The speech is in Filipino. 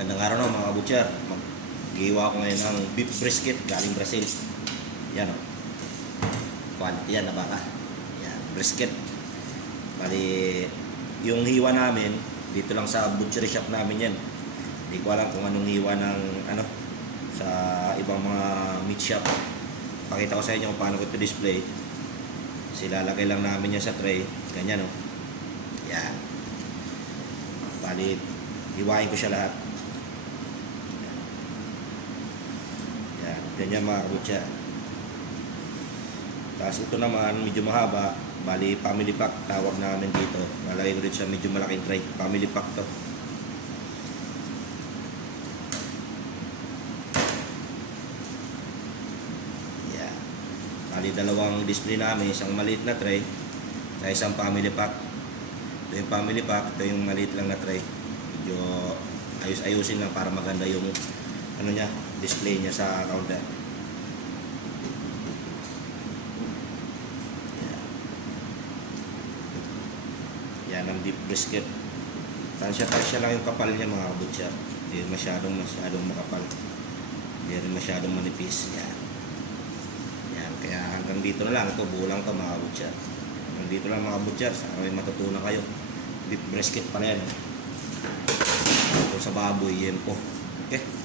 Magandang araw na mga kabutcher. Mag-giwa ko ngayon ng beef brisket galing Brazil. Yan o. Quality yan na baka. Yan, brisket. Bali, yung hiwa namin, dito lang sa butchery shop namin yan. Hindi ko alam kung anong hiwa ng sa ibang mga meat shop. Pakita ko sa inyo kung paano ko ito display. Silalagay lang namin yan sa tray. Ganyan o. Yan. Bali, hiwain ko siya lahat. Ganyan mga kabutcher. Tapos ito naman medyo mahaba, bali family pack tawag namin dito. Nalagay ko dito sa medyo malaking tray. Family pack to. Yeah. Bali dalawang display namin, isang maliit na tray sa isang family pack. Ito yung family pack, ito yung maliit lang na tray. Medyo ayus-ayusin lang para maganda yung niya, display niya sa counter. Yan ang beef brisket. Tansya lang yung kapal niya mga kabutcher. Hindi masyadong makapal. Hindi rin masyadong manipis. Yan. Yan. Kaya hanggang dito na lang. Ito buo lang ito mga kabutcher. Hanggang dito lang mga kabutcher. Sana may matutunan kayo. Beef brisket pala yan. Ito sa baboy. Yan po. Okay.